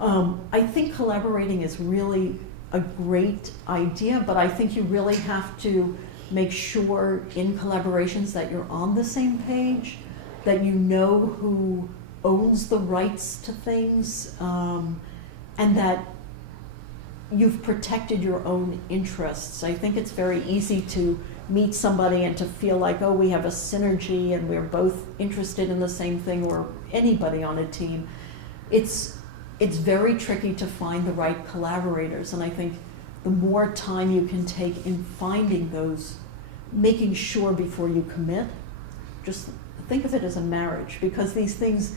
I think collaborating is really a great idea, but I think you really have to make sure in collaborations that you're on the same page, that you know who owns the rights to things, and that you've protected your own interests. I think it's very easy to meet somebody and to feel like, oh, we have a synergy and we're both interested in the same thing, or anybody on a team. It's very tricky to find the right collaborators, and I think the more time you can take in finding those, making sure before you commit, just think of it as a marriage, because these things,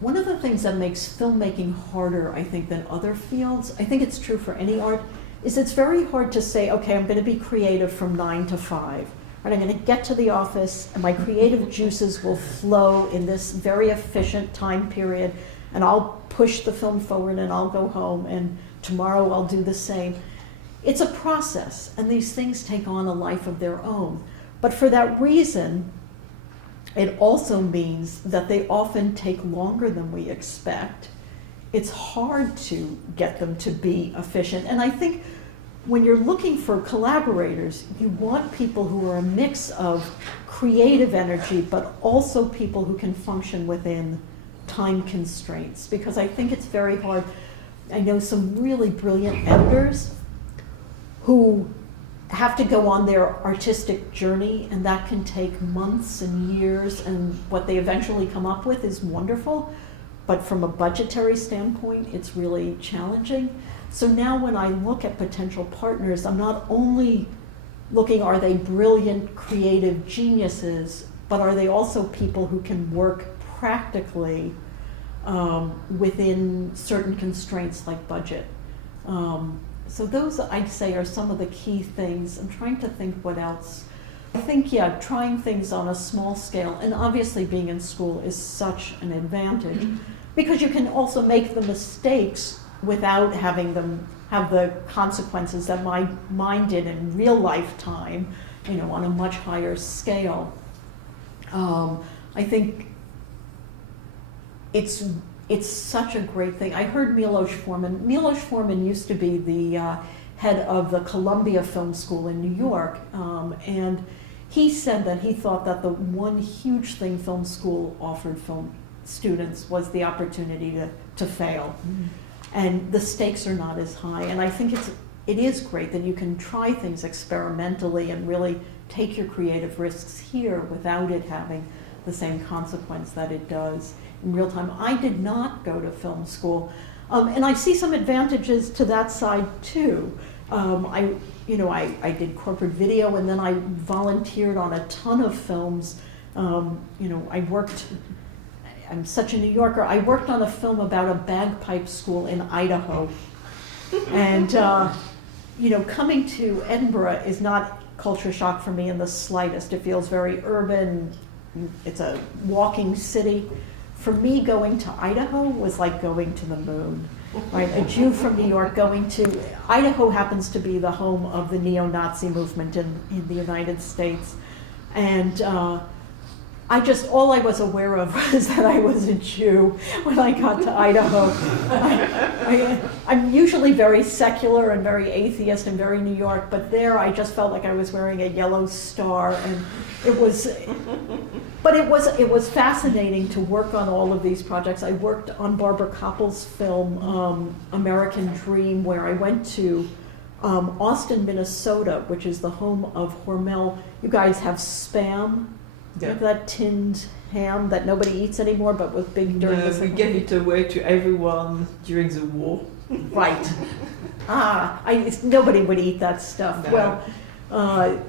one of the things that makes filmmaking harder, I think, than other fields, I think it's true for any art, is it's very hard to say, okay, I'm going to be creative from 9 to 5. Right, I'm going to get to the office and my creative juices will flow in this very efficient time period, and I'll push the film forward and I'll go home, and tomorrow I'll do the same. It's a process, and these things take on a life of their own. But for that reason, it also means that they often take longer than we expect. It's hard to get them to be efficient. And I think when you're looking for collaborators, you want people who are a mix of creative energy, but also people who can function within time constraints, because I think it's very hard. I know some really brilliant editors who have to go on their artistic journey, and that can take months and years, and what they eventually come up with is wonderful, but from a budgetary standpoint, it's really challenging. So now when I look at potential partners, I'm not only looking, are they brilliant creative geniuses, but are they also people who can work practically within certain constraints like budget. So those, I'd say, are some of the key things. I'm trying to think what else. I think, yeah, trying things on a small scale, and obviously being in school is such an advantage, because you can also make the mistakes without having them have the consequences that mine did in real life time, you know, on a much higher scale. I think it's such a great thing. I heard Milos Forman. Milos Forman used to be the head of the Columbia Film School in New York, and he said that he thought that the one huge thing film school offered film students was the opportunity to fail. Mm-hmm. And the stakes are not as high. And I think it is great that you can try things experimentally and really take your creative risks here without it having the same consequence that it does in real time. I did not go to film school, and I see some advantages to that side too. I did corporate video, and then I volunteered on a ton of films. I'm such a New Yorker. I worked on a film about a bagpipe school in Idaho, and coming to Edinburgh is not culture shock for me in the slightest. It feels very urban. It's a walking city. For me, going to Idaho was like going to the moon, right? A Jew from New York going to, Idaho happens to be the home of the neo-Nazi movement in the United States. And all I was aware of was that I was a Jew when I got to Idaho. I'm usually very secular and very atheist and very New York, but there I just felt like I was wearing a yellow star, and it was fascinating to work on all of these projects. I worked on Barbara Koppel's film, American Dream, where I went to Austin, Minnesota, which is the home of Hormel. You guys have Spam. Yeah. Like that tinned ham that nobody eats anymore, but with big dirt. No, we gave it away to everyone during the war. Right. Nobody would eat that stuff. No. Well,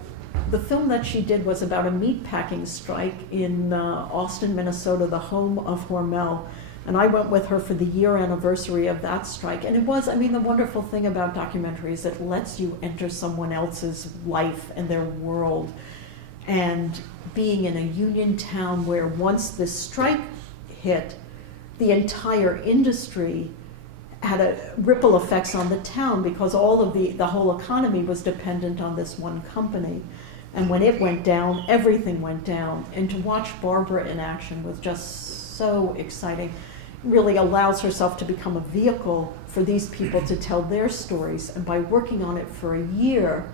the film that she did was about a meatpacking strike in Austin, Minnesota, the home of Hormel. And I went with her for the year anniversary of that strike. And it was, the wonderful thing about documentaries, it lets you enter someone else's life and their world. And being in a union town where once this strike hit, the entire industry had ripple effects on the town, because all of the whole economy was dependent on this one company. And when it went down, everything went down. And to watch Barbara in action was just so exciting. really allows herself to become a vehicle for these people to tell their stories. And by working on it for a year,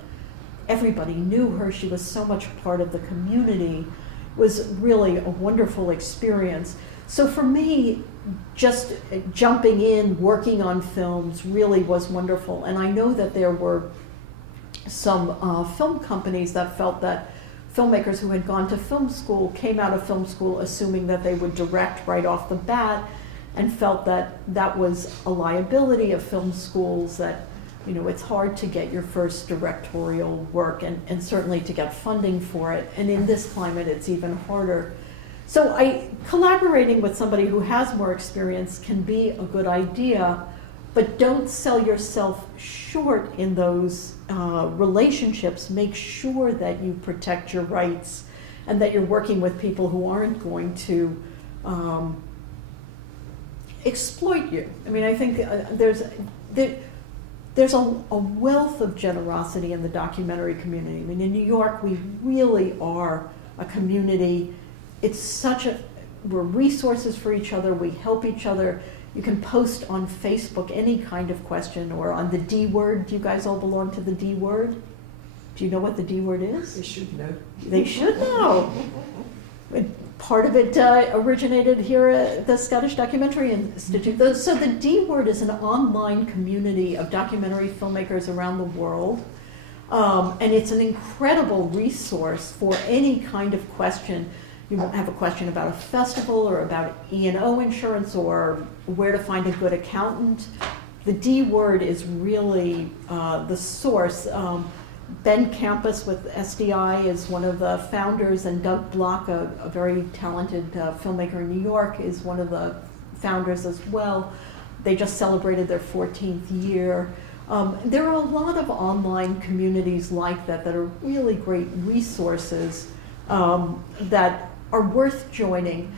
everybody knew her. She was so much part of the community. It was really a wonderful experience. So for me, just jumping in, working on films really was wonderful. And I know that there were some film companies that felt that filmmakers who had gone to film school came out of film school assuming that they would direct right off the bat, and felt that that was a liability of film schools, that it's hard to get your first directorial work and certainly to get funding for it. And in this climate, it's even harder. So collaborating with somebody who has more experience can be a good idea, but don't sell yourself short in those relationships. Make sure that you protect your rights and that you're working with people who aren't going to exploit you. I mean, I think there's a wealth of generosity in the documentary community. I mean, in New York, we really are a community. We're resources for each other. We help each other. You can post on Facebook any kind of question, or on the D word. Do you guys all belong to the D word? Do you know what the D word is? They should know. They should know. Part of it originated here at the Scottish Documentary Institute. So the D word is an online community of documentary filmmakers around the world. And it's an incredible resource for any kind of question. You won't have a question about a festival or about E&O insurance or where to find a good accountant. The D word is really the source. Ben Campus with SDI is one of the founders, and Doug Block, a very talented filmmaker in New York, is one of the founders as well. They just celebrated their 14th year. There are a lot of online communities like that that are really great resources that are worth joining.